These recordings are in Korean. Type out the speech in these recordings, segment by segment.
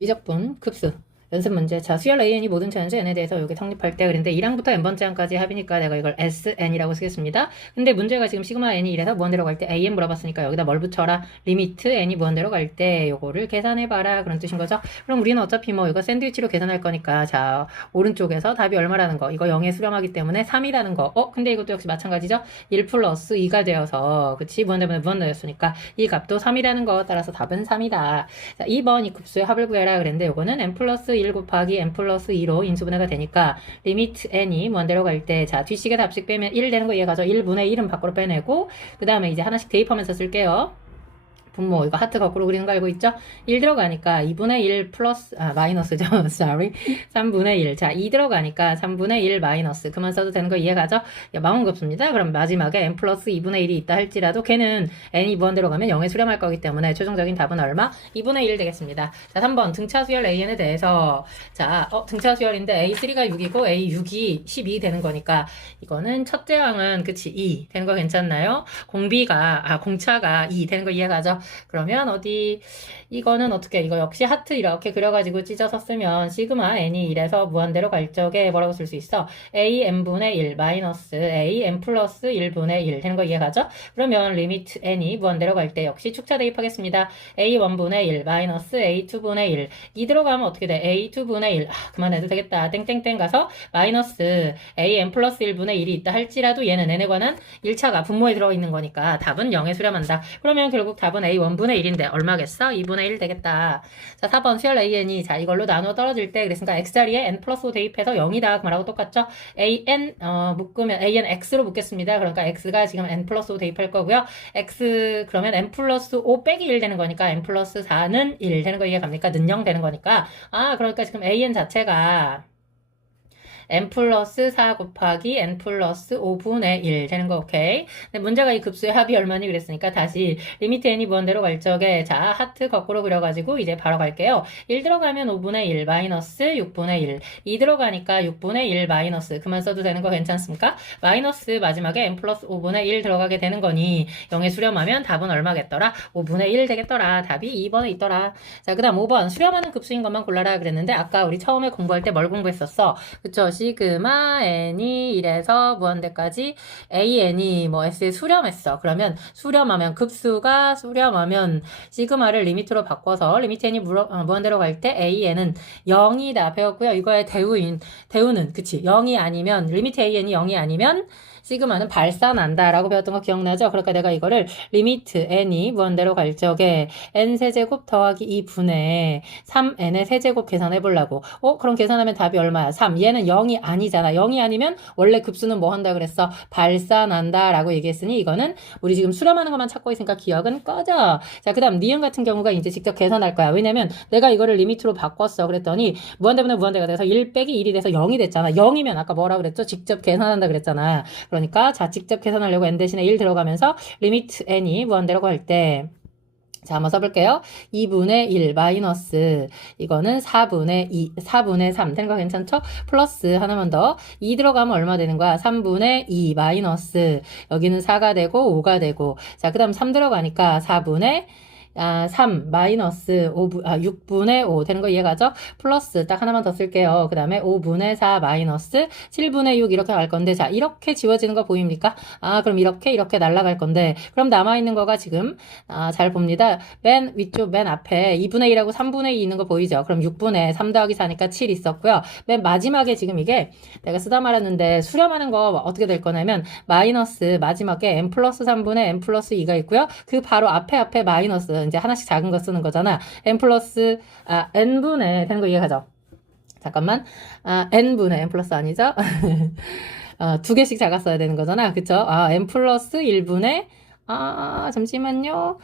미적분, 급수, 연습 문제. 자, 수열 AN이 모든 전체 N에 대해서 여기 성립할 때 그런데 1항부터 N번째 항까지 합이니까 내가 이걸 SN이라고 쓰겠습니다. 근데 문제가 지금 시그마 N이 이래서 무한대로 갈 때 AN 물어봤으니까 여기다 뭘 붙여라? 리미트 N이 무한대로 갈 때 요거를 계산해봐라. 그런 뜻인 거죠. 그럼 우리는 어차피 뭐 이거 샌드위치로 계산할 거니까 자, 오른쪽에서 답이 얼마라는 거. 이거 0에 수렴하기 때문에 3이라는 거. 어, 근데 이것도 역시 마찬가지죠. 1 플러스 2가 되어서 그치? 무한대면 무한대였으니까 이 값도 3이라는 거 따라서 답은 3이다. 자, 2번 이 급수의 합을 구해라 그랬는데 요거는 n 플러스 1 곱하기 n 플러스 2로 인수분해가 되니까 리미트 n이 무한대로 갈 때자 뒷식에 답식 빼면 1 되는 거 이해가죠? 1분의 1은 밖으로 빼내고 그 다음에 이제 하나씩 대입하면서 쓸게요. 분모 이거 하트 거꾸로 그리는 거 알고 있죠? 1 들어가니까 2분의 1 플러스 아 마이너스죠 sorry 3분의 1 자 2 들어가니까 3분의 1 마이너스 그만 써도 되는 거 이해가죠? 야, 마음 급습니다 그럼 마지막에 n 플러스 2분의 1이 있다 할지라도 걔는 n이 무한대로 가면 0에 수렴할 거기 때문에 최종적인 답은 얼마? 2분의 1 되겠습니다 자 3번 등차 수열 an에 대해서 자 어, 등차 수열인데 a3가 6이고 a6이 12 되는 거니까 이거는 첫째 항은 그치 2 되는 거 괜찮나요? 공비가 아 공차가 2 되는 거 이해가죠? 그러면 어디 이거는 어떻게 이거 역시 하트 이렇게 그려가지고 찢어서 쓰면 시그마 n이 1에서 무한대로 갈 적에 뭐라고 쓸 수 있어? a n분의 1 마이너스 a n 플러스 1분의 1 되는 거 이해가죠? 그러면 리미트 n이 무한대로 갈 때 역시 축차 대입하겠습니다. a 1분의 1 마이너스 a 2분의 1 이 들어가면 어떻게 돼? a 2분의 1 아, 그만해도 되겠다. 땡땡땡 가서 마이너스 a n 플러스 1분의 1이 있다 할지라도 얘는 n에 관한 1차가 분모에 들어있는 거니까 답은 0에 수렴한다. 그러면 결국 답은 a 1분의 1인데 얼마겠어? 2분의 1 되겠다. 자, 4번 수열 AN이 자, 이걸로 나누어 떨어질 때 그랬으니까 x자리에 n 플러스 5 대입해서 0이다. 그 말하고 똑같죠? AN 어, 묶으면 AN x로 묶겠습니다. 그러니까 x가 지금 n 플러스 5 대입할 거고요. x 그러면 n 플러스 5 빼기 1 되는 거니까 n 플러스 4는 1 되는 거 이해 갑니까? 는 0 되는 거니까. 아, 그러니까 지금 AN 자체가 n 플러스 4 곱하기 n 플러스 5분의 1 되는 거 오케이. 근데 문제가 이 급수의 합이 얼마니 그랬으니까 다시 리미트 n이 무한대로 갈 적에 자 하트 거꾸로 그려가지고 이제 바로 갈게요. 1 들어가면 5분의 1 마이너스 6분의 1 2 들어가니까 6분의 1 마이너스 그만 써도 되는 거 괜찮습니까? 마이너스 마지막에 n 플러스 5분의 1 들어가게 되는 거니 0에 수렴하면 답은 얼마겠더라? 5분의 1 되겠더라. 답이 2번에 있더라. 자, 그 다음 5번. 수렴하는 급수인 것만 골라라 그랬는데, 아까 우리 처음에 공부할 때 뭘 공부했었어? 그쵸? 시그마 n이 1에서 무한대까지 an이 뭐 s에 수렴했어. 그러면 수렴하면 급수가 수렴하면 시그마를 리미트로 바꿔서 리미트 n이 무러, 어, 무한대로 갈 때 an은 0이다 배웠고요. 이거의 대우인 대우는 그치 0이 아니면 리미트 an이 0이 아니면 시그마는 발산한다라고 배웠던 거 기억나죠? 그러니까 내가 이거를 리미트 n이 무한대로 갈 적에 n 세제곱 더하기 2분의 3n의 세제곱 계산해 보려고. 어? 그럼 계산하면 답이 얼마야? 3. 얘는 0이 아니잖아. 0이 아니면 원래 급수는 뭐 한다 그랬어? 발산한다라고 얘기했으니 이거는 우리 지금 수렴하는 것만 찾고 있으니까 기억은 꺼져. 자, 그다음 니은 같은 경우가 이제 직접 계산할 거야. 왜냐면 내가 이거를 리미트로 바꿨어. 그랬더니 무한대분의 무한대가 돼서 1 빼기 1이 돼서 0이 됐잖아. 0이면 아까 뭐라 그랬죠? 직접 계산한다 그랬잖아. 그러니까 자 직접 계산하려고 n 대신에 1 들어가면서 리미트 n이 무한대로 갈때 자, 한번 써볼게요. 2분의 1 마이너스 이거는 4분의 2, 4분의 3 되는 거 괜찮죠? 플러스 하나만 더. 2 들어가면 얼마 되는 거야? 3분의 2 마이너스 여기는 4가 되고 5가 되고 자, 그 다음 3 들어가니까 4분의 아, 3 마이너스 5분, 아, 6분의 5 되는 거 이해가죠? 플러스 딱 하나만 더 쓸게요. 그 다음에 5분의 4 마이너스 7분의 6 이렇게 갈 건데 자 이렇게 지워지는 거 보입니까? 아 그럼 이렇게 이렇게 날아갈 건데 그럼 남아있는 거가 지금 아, 잘 봅니다. 맨 위쪽 맨 앞에 2분의 1하고 3분의 2 있는 거 보이죠? 그럼 6분의 3 더하기 4니까 7 있었고요. 맨 마지막에 지금 이게 내가 쓰다 말았는데 수렴하는 거 어떻게 될 거냐면 마이너스 마지막에 n 플러스 3분의 n 플러스 2가 있고요. 그 바로 앞에 앞에 마이너스 이제 하나씩 작은 거 쓰는 거잖아. n 플러스 아 n분의 되는 거 이해가죠? 잠깐만. 아 n분의 n 플러스 아니죠? 어, 두 개씩 작았어야 되는 거잖아. 그쵸? 아 n 플러스 1분의 아 잠시만요.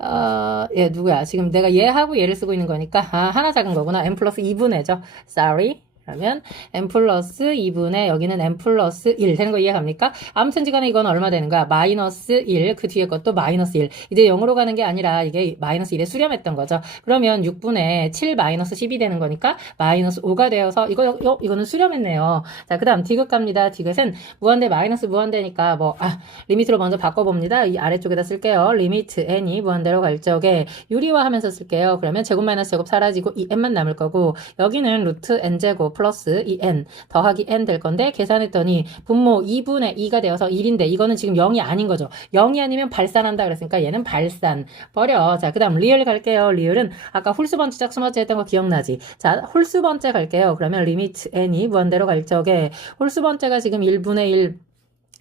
어, 얘 누구야? 지금 내가 얘하고 얘를 쓰고 있는 거니까 아 하나 작은 거구나. n 플러스 2분의죠. Sorry. 그러면 n 플러스 2분의 여기는 n 플러스 1 되는 거 이해갑니까? 아무튼 지 간에 이건 얼마 되는 거야? 마이너스 1, 그 뒤에 것도 마이너스 1. 이제 0으로 가는 게 아니라 이게 마이너스 1에 수렴했던 거죠. 그러면 6분의 7 마이너스 10이 되는 거니까 마이너스 5가 되어서 이거, 어, 이거는 수렴했네요. 자, 그 다음 디귿 갑니다. 디귿은 무한대 마이너스 무한대니까 뭐, 아, 리미트로 먼저 바꿔봅니다. 이 아래쪽에다 쓸게요. 리미트 n이 무한대로 갈 적에 유리화 하면서 쓸게요. 그러면 제곱 마이너스 제곱 사라지고 이 n만 남을 거고 여기는 루트 n제곱 플러스 이 n 더하기 n 될 건데 계산했더니 분모 2분의 2가 되어서 1인데 이거는 지금 0이 아닌 거죠. 0이 아니면 발산한다 그랬으니까 얘는 발산 버려. 자, 그 다음 리을 갈게요. 리을은 아까 홀수 번째 짝수 번째 했던 거 기억나지? 자, 홀수 번째 갈게요. 그러면 리미트 n이 무한대로 갈 적에 홀수 번째가 지금 1분의 1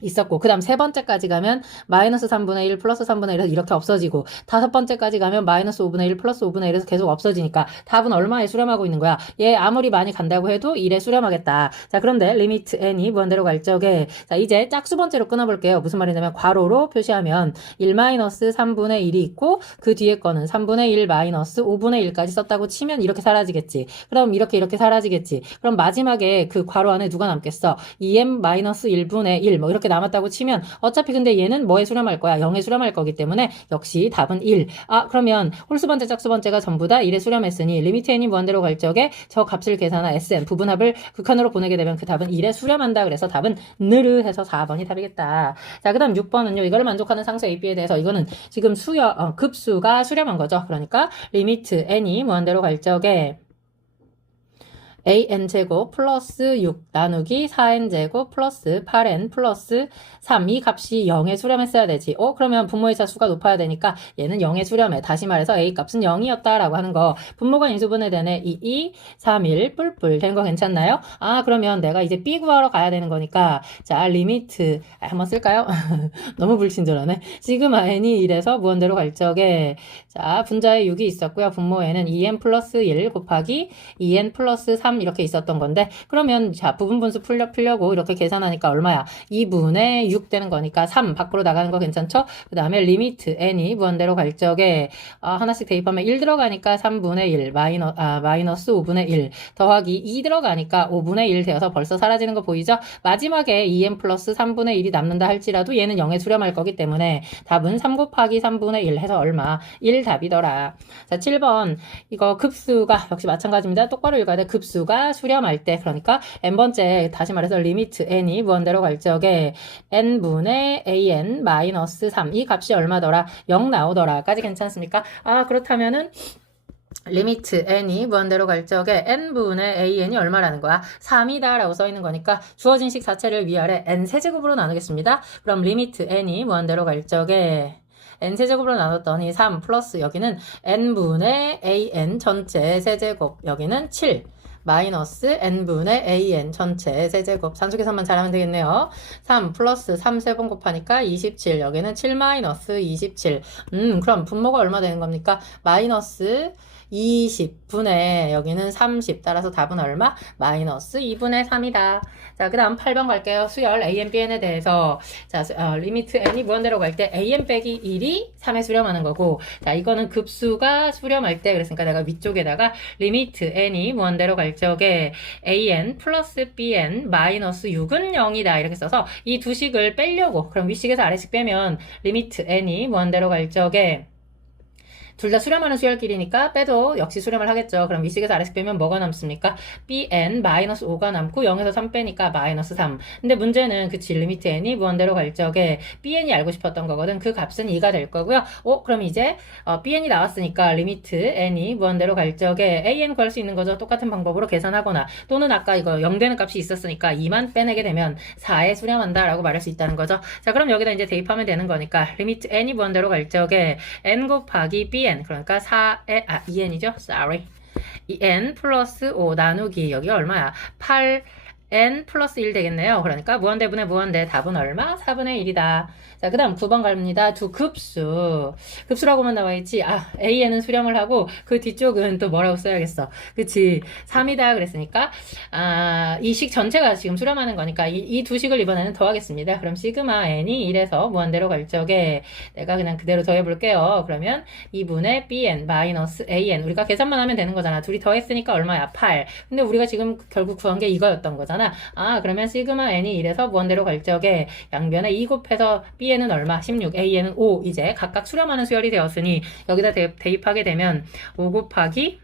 있었고 그 다음 세 번째까지 가면 마이너스 3분의 1 플러스 3분의 1에서 이렇게 없어지고 다섯 번째까지 가면 마이너스 5분의 1 플러스 5분의 1에서 계속 없어지니까 답은 얼마에 수렴하고 있는 거야? 얘 아무리 많이 간다고 해도 1에 수렴하겠다. 자 그런데 리미트 n이 무한대로 갈 적에 자 이제 짝수 번째로 끊어볼게요. 무슨 말이냐면 괄호로 표시하면 1 마이너스 3분의 1이 있고 그 뒤에 거는 3분의 1 마이너스 5분의 1까지 썼다고 치면 이렇게 사라지겠지. 그럼 이렇게 이렇게 사라지겠지. 그럼 마지막에 그 괄호 안에 누가 남겠어? 2m 마이너스 1분의 1 뭐 이렇게 남았다고 치면 어차피 근데 얘는 뭐에 수렴할 거야? 0에 수렴할 거기 때문에 역시 답은 1. 아 그러면 홀수 번째 짝수 번째가 전부 다 1에 수렴했으니 리미트 n이 무한대로 갈 적에 저 값을 계산한 sn 부분합을 극한으로 보내게 되면 그 답은 1에 수렴한다. 그래서 답은 느르 해서 4번이 답이겠다. 자 그다음 6번은요. 이거를 만족하는 상수 AB에 대해서 이거는 지금 수여 어, 급수가 수렴한 거죠. 그러니까 리미트 n이 무한대로 갈 적에 an제곱 플러스 6 나누기 4n제곱 플러스 8n 플러스 3 이 값이 0에 수렴했어야 되지. 어 그러면 분모의 차수가 높아야 되니까 얘는 0에 수렴해. 다시 말해서 a 값은 0이었다라고 하는 거. 분모가 인수분해 되네. 2, 2, 3, 1 뿔뿔 되는 거 괜찮나요? 아 그러면 내가 이제 b 구하러 가야 되는 거니까 자 리미트 아, 한번 쓸까요? 너무 불친절하네. 시그마 n이 1에서 무한대로 갈 적에 자 분자에 6이 있었고요. 분모에는 2n 플러스 1 곱하기 2n 플러스 3 3 이렇게 있었던 건데 그러면 자 부분 분수 풀려, 풀려고 이렇게 계산하니까 얼마야? 2분의 6 되는 거니까 3 밖으로 나가는 거 괜찮죠? 그 다음에 리미트 n이 무한대로 갈 적에 아, 하나씩 대입하면 1 들어가니까 3분의 1 마이너, 아, 마이너스 5분의 1 더하기 2 들어가니까 5분의 1 되어서 벌써 사라지는 거 보이죠? 마지막에 2n 플러스 3분의 1이 남는다 할지라도 얘는 0에 수렴할 거기 때문에 답은 3 곱하기 3분의 1 해서 얼마? 1 답이더라. 자 7번. 이거 급수가 역시 마찬가지입니다. 똑바로 읽어야 돼. 급수 수가 수렴할 때 그러니까 n번째 다시 말해서 리미트 n이 무한대로 갈 적에 n분의 an 마이너스 3 이 값이 얼마더라 0 나오더라까지 괜찮습니까? 아 그렇다면은 리미트 n이 무한대로 갈 적에 n분의 an이 얼마라는 거야? 3이다 라고 써 있는 거니까 주어진 식 자체를 위아래 n 세제곱으로 나누겠습니다. 그럼 리미트 n이 무한대로 갈 적에 n세제곱으로 나눴더니 3 플러스 여기는 n분의 an 전체 세제곱 여기는 7 마이너스 n분의 an 전체 세제곱 산수 계산만 잘하면 되겠네요. 3 플러스 3 세 번 곱하니까 27 여기는 7 마이너스 27 음 그럼 분모가 얼마 되는 겁니까? 마이너스 20분의 여기는 30 따라서 답은 얼마? 마이너스 2분의 3이다. 자, 그 다음 8번 갈게요. 수열 a n b n에 대해서 자, 어, 리미트 n이 무한대로 갈 때 an 빼기 1이 3에 수렴하는 거고 자, 이거는 급수가 수렴할 때 그랬으니까 내가 위쪽에다가 리미트 n이 무한대로 갈 적에 an 플러스 bn 마이너스 6은 0이다 이렇게 써서 이 두 식을 빼려고 그럼 위식에서 아래식 빼면 리미트 n이 무한대로 갈 적에 둘 다 수렴하는 수열끼리니까 빼도 역시 수렴을 하겠죠. 그럼 위식에서 아래식 빼면 뭐가 남습니까? bn 마이너스 5가 남고 0에서 3 빼니까 마이너스 3. 근데 문제는 그치 리미트 n이 무한대로 갈 적에 bn이 알고 싶었던 거거든. 그 값은 2가 될 거고요. 어 그럼 이제 어, bn이 나왔으니까 리미트 n이 무한대로 갈 적에 an 구할 수 있는 거죠. 똑같은 방법으로 계산하거나 또는 아까 이거 0 되는 값이 있었으니까 2만 빼내게 되면 4에 수렴한다 라고 말할 수 있다는 거죠. 자 그럼 여기다 이제 대입하면 되는 거니까 리미트 n이 무한대로 갈 적에 n 곱하기 bn 2n 그러니까 4에 아 2n이죠. sorry. 2n 플러스 5 나누기 여기 얼마야? 8 n 플러스 1 되겠네요. 그러니까 무한대분의 무한대 답은 얼마? 4분의 1이다. 자, 그 다음 9번 갑니다. 두 급수. 급수라고만 나와있지. 아, AN은 수렴을 하고 그 뒤쪽은 또 뭐라고 써야겠어. 그치. 3이다 그랬으니까. 아, 이 식 전체가 지금 수렴하는 거니까 이두 식을 이번에는 더하겠습니다. 그럼 시그마 n이 1에서 무한대로 갈 적에 내가 그냥 그대로 더해볼게요. 그러면 2분의 bn 마이너스 an. 우리가 계산만 하면 되는 거잖아. 둘이 더했으니까 얼마야? 8. 근데 우리가 지금 결국 구한 게 이거였던 거잖아. 아, 그러면 시그마 n이 1에서 무한대로 갈 적에 양변에 2 곱해서 bn은 얼마? 16, an은 5. 이제 각각 수렴하는 수열이 되었으니 여기다 대, 대입하게 되면 5 곱하기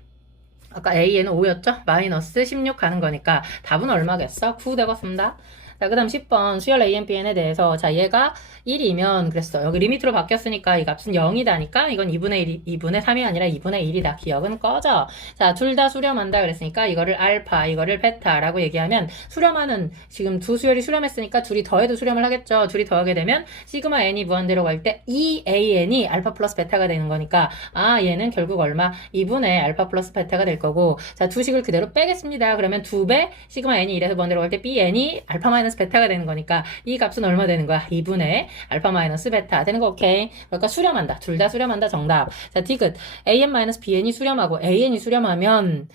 아까 a는 5였죠? 마이너스 16 가는 거니까 답은 얼마겠어? 9 되겠습니다. 자, 그 다음 10번 수열 ANPN에 대해서 자, 얘가 1이면 그랬어. 여기 리미트로 바뀌었으니까 이 값은 0이다니까 이건 2분의 1, 2분의 3이 아니라 2분의 1이다. 기억은 꺼져. 자, 둘 다 수렴한다 그랬으니까 이거를 알파, 이거를 베타라고 얘기하면 수렴하는 지금 두 수열이 수렴했으니까 둘이 더해도 수렴을 하겠죠. 둘이 더하게 되면 시그마 n이 무한대로 갈 때 2an이 알파 플러스 베타가 되는 거니까 아, 얘는 결국 얼마? 2분의 알파 플러스 베타가 될 거고 자, 두 식을 그대로 빼겠습니다. 그러면 2배 시그마 n이 1에서 무한대로 갈 때 bn이 알파 마이너스 베타가 되는 거니까 이 값은 얼마 되는 거야? 2분의 알파 마이너스 베타 되는 거 오케이. 그러니까 수렴한다. 둘 다 수렴한다. 정답. 자, 디귿. an 마이너스 bn이 수렴하고 an이 수렴하면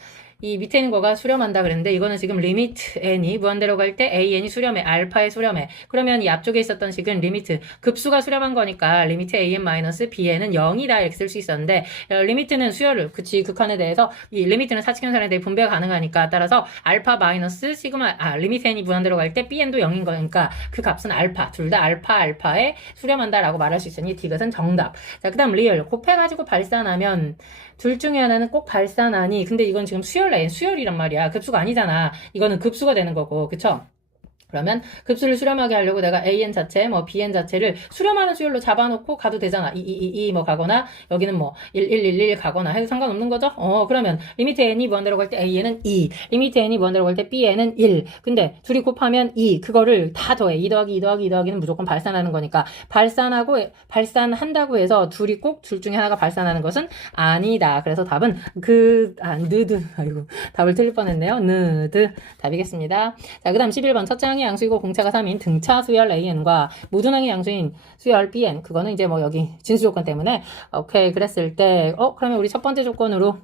이 밑에 있는 거가 수렴한다 그랬는데 이거는 지금 리미트 n이 무한대로 갈 때 an이 수렴해 알파에 수렴해. 그러면 이 앞쪽에 있었던 식은 리미트 급수가 수렴한 거니까 리미트 an 마이너스 bn은 0이다 이렇게 쓸 수 있었는데 어, 리미트는 수열을 그치 극한에 대해서 이 리미트는 사칙현상에 대해 분배가 가능하니까 따라서 알파 마이너스 시그마 아 리미트 n이 무한대로 갈 때 bn도 0인 거니까 그 값은 알파 둘 다 알파 알파에 수렴한다라고 말할 수 있으니 디귿은 정답. 자 그다음 리얼. 곱해가지고 발산하면 둘 중에 하나는 꼭 발산하니 근데 이건 지금 수열 레인 수열이란 말이야. 급수가 아니잖아. 이거는 급수가 되는 거고. 그쵸 그러면 급수를 수렴하게 하려고 내가 an 자체, 뭐 bn 자체를 수렴하는 수열로 잡아놓고 가도 되잖아. 2, 2, 2, 2, 뭐 가거나, 여기는 뭐 1, 1, 1, 1 가거나 해도 상관없는 거죠? 어, 그러면 리미트 n이 무한대로 갈 때 a는 2, 리미트 n이 무한대로 갈 때 bn은 1. 근데 둘이 곱하면 2. 그거를 다 더해. 2 더하기 2 더하기 2 더하기는 무조건 발산하는 거니까. 발산하고, 발산한다고 해서 둘이 꼭 둘 중에 하나가 발산하는 것은 아니다. 그래서 답은 그, 아, 느드. 아이고, 답을 틀릴 뻔했네요. 느드. 답이겠습니다. 자, 그 다음 11번. 첫째 항이 양수이고 공차가 3인 등차 수열 AN과 무둔항이 양수인 수열 BN. 그거는 이제 뭐 여기 진수 조건 때문에. 오케이. 그랬을 때, 어, 그러면 우리 첫 번째 조건으로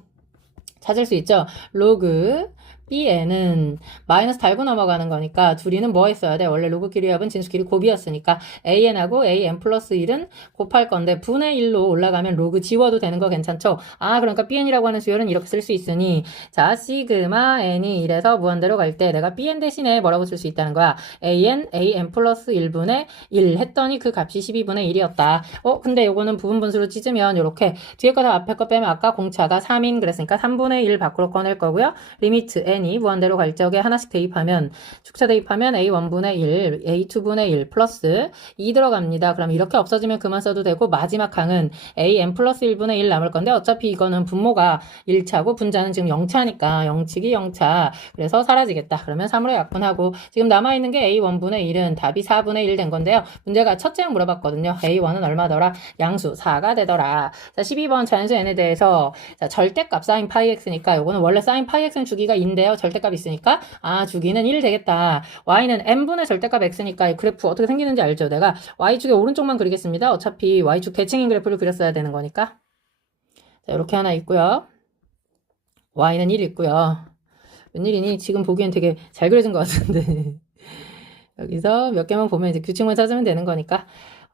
찾을 수 있죠. 로그 bn은 마이너스 달고 넘어가는 거니까 둘이는 뭐 했어야 돼? 원래 로그끼리 합은 진수끼리 곱이었으니까 an하고 an 플러스 1은 곱할 건데 분의 1로 올라가면 로그 지워도 되는 거 괜찮죠? 아 그러니까 bn이라고 하는 수열은 이렇게 쓸 수 있으니 자 시그마 n이 1에서 무한대로 갈 때 내가 bn 대신에 뭐라고 쓸 수 있다는 거야? an an 플러스 1분의 1 했더니 그 값이 12분의 1이었다. 어 근데 요거는 부분 분수로 찢으면 이렇게 뒤에 거다 앞에 거 빼면 아까 공차가 3인 그랬으니까 3분의 1 밖으로 꺼낼 거고요. 리미트 n 이 무한대로 갈 적에 하나씩 대입하면 축차 대입하면 a1분의 1, a2분의 1 플러스 2 들어갑니다. 그럼 이렇게 없어지면 그만 써도 되고 마지막 항은 an 플러스 1분의 1 남을 건데 어차피 이거는 분모가 1차고 분자는 지금 0차니까 0치기 0차 그래서 사라지겠다. 그러면 3으로 약분하고 지금 남아있는 게 a1분의 1은 답이 4분의 1 된 건데요. 문제가 첫째 항 물어봤거든요. a1은 얼마더라? 양수 4가 되더라. 자 12번 자연수 n에 대해서 자, 절대값 sin 파이 x니까 요거는 원래 sin 파이 x는 주기가 인데요. 절대값 있으니까 아 주기는 1 되겠다. y는 n분의 절대값 x니까 이 그래프 어떻게 생기는지 알죠? 내가 y축의 오른쪽만 그리겠습니다. 어차피 y축 대칭인 그래프를 그렸어야 되는 거니까. 자, 이렇게 하나 있고요. y는 1 있고요. 웬일이니? 지금 보기엔 되게 잘 그려진 것 같은데. 여기서 몇 개만 보면 이제 규칙만 찾으면 되는 거니까.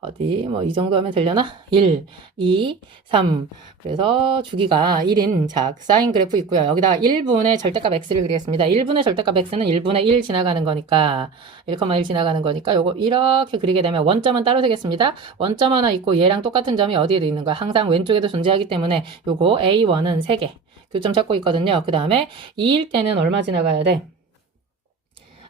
어디 뭐 이 정도 하면 되려나? 1, 2, 3 그래서 주기가 1인 자 사인 그래프 있고요. 여기다가 1분의 절대값 x를 그리겠습니다. 1분의 절대값 x는 1분의 1 지나가는 거니까 1,1 지나가는 거니까 요거 이렇게 그리게 되면 원점은 따로 되겠습니다. 원점 하나 있고 얘랑 똑같은 점이 어디에도 있는 거야. 항상 왼쪽에도 존재하기 때문에 요거 a1은 3개 교점 찾고 있거든요. 그 다음에 2일 때는 얼마 지나가야 돼?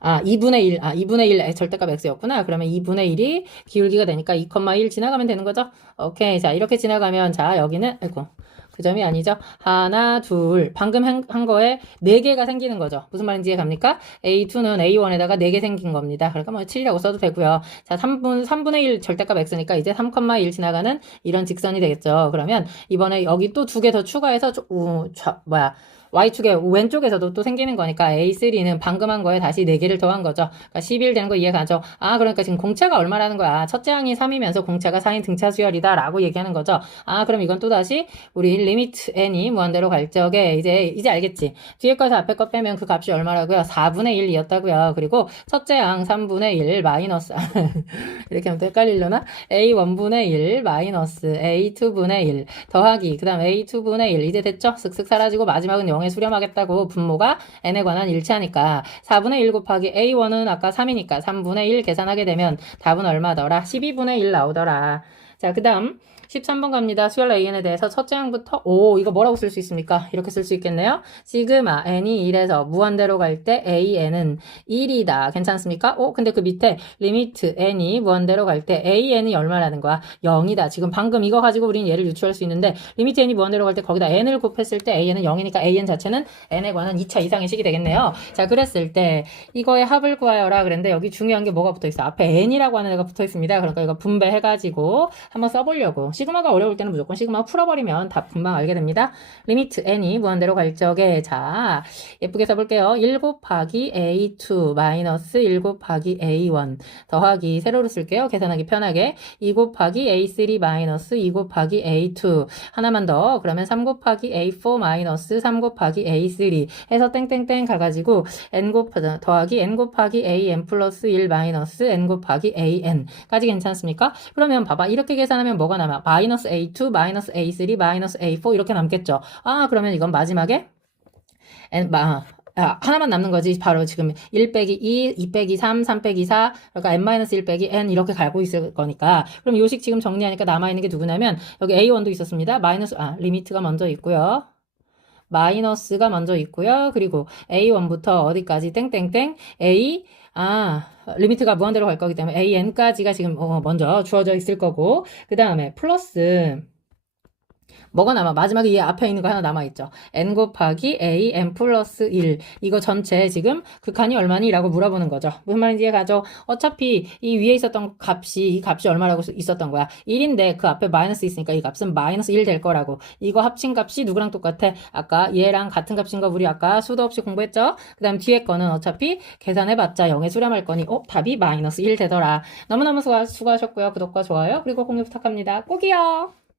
아, 2분의 1, 아, 2분의 1 절대값 x였구나. 그러면 2분의 1이 기울기가 되니까 2,1 지나가면 되는 거죠? 오케이. 자, 이렇게 지나가면, 자, 여기는, 아이고, 그 점이 아니죠. 하나, 둘. 방금 한, 한 거에 4개가 생기는 거죠. 무슨 말인지 이해 갑니까? A2는 A1에다가 4개 생긴 겁니다. 그러니까 뭐 7이라고 써도 되고요. 자, 3분, 3분의 1 절대값 x니까 이제 3,1 지나가는 이런 직선이 되겠죠. 그러면 이번에 여기 또 두 개 더 추가해서, 조, 우, 좌, 뭐야. Y축의 왼쪽에서도 또 생기는 거니까 A3는 방금 한 거에 다시 4개를 더한 거죠. 그러니까 11 되는 거 이해가죠? 아, 그러니까 지금 공차가 얼마라는 거야. 첫째 항이 3이면서 공차가 4인 등차 수열이다 라고 얘기하는 거죠. 아, 그럼 이건 또 다시 우리 리미트 n이 무한대로 갈 적에 이제, 이제 알겠지? 뒤에 거에서 앞에 거 빼면 그 값이 얼마라고요? 4분의 1이었다고요. 그리고 첫째 항 3분의 1 마이너스, 이렇게 하면 또 헷갈리려나? A1분의 1 마이너스 A2분의 1 더하기, 그 다음 A2분의 1 이제 됐죠? 쓱쓱 사라지고 마지막은 0에 수렴하겠다고 분모가 n에 관한 일치하니까 4분의 1 곱하기 A1은 아까 3이니까 3분의 1 계산하게 되면 답은 얼마더라? 12분의 1 나오더라. 자, 그 다음 13번 갑니다. 수열 AN에 대해서 첫째 항부터 오 이거 뭐라고 쓸 수 있습니까? 이렇게 쓸 수 있겠네요. 시그마 n이 1에서 무한대로 갈 때 AN은 1이다. 괜찮습니까? 오 근데 그 밑에 리미트 n이 무한대로 갈 때 AN이 얼마라는 거야? 0이다. 지금 방금 이거 가지고 우리는 얘를 유추할 수 있는데 리미트 n이 무한대로 갈 때 거기다 n을 곱했을 때 AN은 0이니까 AN 자체는 n에 관한 2차 이상의 식이 되겠네요. 자 그랬을 때 이거의 합을 구하여라 그랬는데 여기 중요한 게 뭐가 붙어 있어? 앞에 n이라고 하는 애가 붙어 있습니다. 그러니까 이거 분배해가지고 한번 써보려고. 시그마가 어려울 때는 무조건 시그마 풀어버리면 답 금방 알게 됩니다. 리미트 n이 무한대로 갈 적에 자 예쁘게 써볼게요. 1 곱하기 a2 마이너스 1 곱하기 a1 더하기 세로로 쓸게요. 계산하기 편하게 2 곱하기 a3 마이너스 2 곱하기 a2 하나만 더 그러면 3 곱하기 a4 마이너스 3 곱하기 a3 해서 땡땡땡 가가지고 n 곱 더하기 n 곱하기 an 플러스 1 마이너스 n 곱하기 an까지 괜찮습니까? 그러면 봐봐 이렇게 계산하면 뭐가 남아? 마이너스 a2 마이너스 a3 마이너스 a4 이렇게 남겠죠. 아 그러면 이건 마지막에 n 마 아, 하나만 남는 거지. 바로 지금 1 빼기 2, 2 빼기 3, 3 빼기 4, 그러니까 n-1 빼기 n 이렇게 갈고 있을 거니까. 그럼 요식 지금 정리하니까 남아있는 게 누구냐면, 여기 a1도 있었습니다. 마이너스, 아, 리미트가 먼저 있고요. 마이너스가 먼저 있고요. 그리고 a1부터 어디까지 땡땡땡 a 아 리미트가 무한대로 갈 거기 때문에 an까지가 지금 어, 먼저 주어져 있을 거고 그 다음에 플러스 뭐가 남아? 마지막에 이 앞에 있는 거 하나 남아있죠. n 곱하기 a n 플러스 1. 이거 전체 지금 극한이 얼마니? 라고 물어보는 거죠. 무슨 말인지 이해가죠? 어차피 이 위에 있었던 값이, 이 값이 얼마라고 있었던 거야? 1인데 그 앞에 마이너스 있으니까 이 값은 마이너스 1 될 거라고. 이거 합친 값이 누구랑 똑같아? 아까 얘랑 같은 값인 거 우리 아까 수도 없이 공부했죠? 그 다음 뒤에 거는 어차피 계산해봤자 0에 수렴할 거니, 어? 답이 마이너스 1 되더라. 너무너무 수고, 수고하셨고요. 구독과 좋아요, 그리고 공유 부탁합니다. 꼭이요!